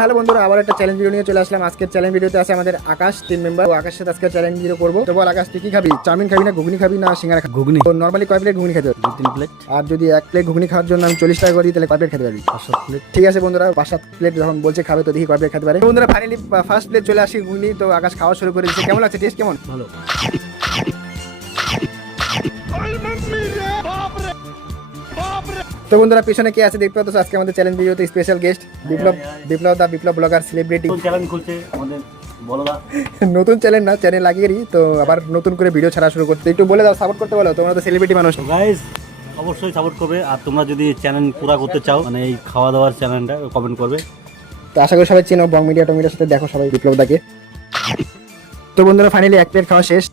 Hello বন্ধুরা, আবার একটা চ্যালেঞ্জ ভিডিও নিয়ে চলে আসলাম। আজকের চ্যালেঞ্জ ভিডিওতে আছে আমাদের আকাশ 3 মেম্বার। তো আকাশের সাথে আজকে চ্যালেঞ্জ ভিডিও করবো। তো বল আকাশ, তুই কি খাবি? চাউমিন খাবি না ঘুগনি খাবি না সিঙ্গারা খাবি? ঘুগনি। তো নরমালি কয় প্লেট ঘুগনি খেতে পারবি? 2-3 প্লেট। আর যদি 1 প্লেট ঘুগনি খাওয়ার জন্য আমি 40 টাকা করি, তাহলে কয় প্লেট খেতে পারবি? 5-7 প্লেট। ঠিক আছে বন্ধুরা, 5-7 প্লেট যখন বলছে খাবে, তো দেখি কয় প্লেট খেতে পারে। তো বন্ধুরা ফাইনালি ফার্স্ট প্লেট চলে আসি ঘুগনি। তো আকাশ খাওয়া শুরু করে দিচ্ছে। কেমন লাগছে? টেস্ট কেমন? ভালো। তো বন্ধুরা পিছনে কে আছে দেখতে পাচ্ছ? আজকে আমাদের চ্যালেঞ্জ ভিডিওতে স্পেশাল গেস্ট বিপ্লব ব্লগার সেলিব্রিটি। কোন চ্যালেঞ্জ খুলছে আমাদের বলদা? নতুন চ্যানেল না, চ্যানেল আগেরই, তো আবার নতুন করে ভিডিও ছাড়া শুরু করতে। একটু বলে দাও, সাপোর্ট করতে বলো, তোমরা তো সেলিব্রিটি মানুষ। গাইস অবশ্যই সাপোর্ট করবে, আর তোমরা যদি চ্যানেল পুরো করতে চাও, মানে এই খাওয়া দাওয়ার চ্যানেলটা, কমেন্ট করবে। তো আশা করি সবাই চেনো, বং মিডিয়া টমিডিয়ার সাথে দেখো সবাই বিপ্লবদাকে। তো বন্ধুরা ফাইনালি 1 প্লেট খাওয়া শেষ।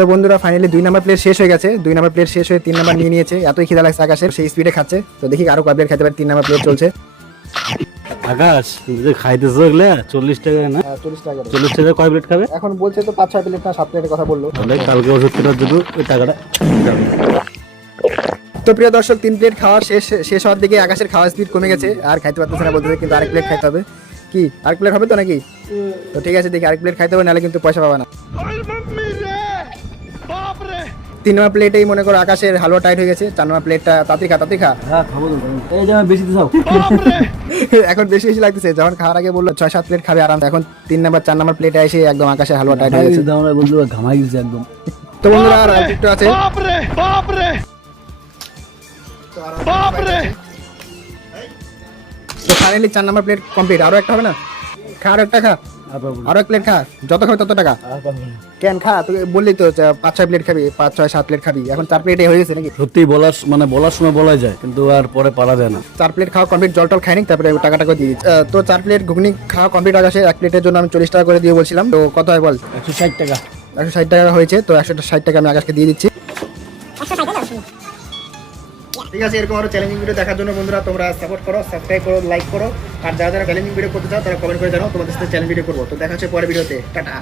তো বন্ধুরা ফাইনালি 2 নাম্বার প্লেট শেষ হয়ে গেছে। 2 নাম্বার প্লেট শেষ হয়ে 3 নাম্বার নিয়ে নিয়েছে। এতই খিদা লাগছে আকাশের, সেই স্পিডে খাচ্ছে। তো দেখি আরো কয় প্লেট খেতে পারে। 3 নাম্বার প্লেট চলছে। আকাশ তুমি যে খাইতেছো এগুলা 40 টাকা না? 40 টাকা করে। 40 টাকা কয় প্লেট খাবে? এখন বলছে তো 5-6 প্লেট না 7 প্লেটের কথা বললো। তাহলে কালকে ওষুধ কেনার জন্য ওই টাকাটা যাবে। তো প্রিয় দর্শক, 3 প্লেট খাওয়া শেষ হওয়ার দিকে আকাশের খাওয়া স্পিড কমে গেছে, আর খাইতে পারতেছে না বলতে, কিন্তু আরেক প্লেট খাইতে হবে। কি আরেক প্লেট হবে তো নাকি? তো ঠিক আছে, দেখি আরেক প্লেট খাইতে হবে, নাহলে কিন্তু পয়সা পাবে না। 3 নম্বর প্লেটেই মনে করো আকাশের হালুয়া টাইট হয়ে গেছে। 4 নম্বর প্লেটটা তাড়াতাড়ি খা। হ্যাঁ খাবো তো। এই যে আমি বেশি দিছাও। এখন বেশি লাগতেছে, যখন খাওয়ার আগে বললো 6-7 প্লেট খাবে আরাম, এখন 3 নম্বর 4 নম্বর প্লেটে এসে একদম আকাশের হালুয়া টাইট হয়ে গেছে। আমরা বলতে ঘামাই গেছে একদম। তো বন্ধুরা আর একটু আছে। তো ফাইনালি 4 নম্বর প্লেট কমপ্লিট। আরো একটা হবে না? খা, আরো একটা খা, আরো 1 প্লেট খা, যত খাবে তত টাকা। কেন খা, তুই বললি তো 5-6 প্লেট খাবি, 5-6-7 প্লেট খাবি, এখন 4 প্লেটে হয়ে গেছে নাকি? সত্যি বলার সময় বলা যায়, কিন্তু আর পরে পারা যায় না। 4 প্লেট খাওয়া কমপ্লিট, জল টল খাইনি, তারপরে টাকাটা করে দিয়ে দিচ্ছি। তো 4 প্লেট ঘুগনি খাওয়া কমপ্লিট আকাশে। 1 প্লেটের জন্য আমি 40 টাকা করে দিয়ে বলছিলাম। তো কত হয় বল? 160 টাকা। 160 টাকা হয়েছে। তো 160 টাকা আমি আকাশকে দিয়ে দিচ্ছি। ঠিক আছে, এরকম আরো চ্যালেঞ্জিং ভিডিও দেখার জন্য বন্ধুরা তোমরা সাপোর্ট করো, সাবস্ক্রাইব করো, লাইক করো, আর যারা চ্যালেঞ্জিং ভিডিও করতে চাও তারা কমেন্ট করে জানাও, তোমাদের সাথে চ্যালেঞ্জ ভিডিও করবো। তো দেখা হচ্ছে পরের ভিডিওতে। টাটা।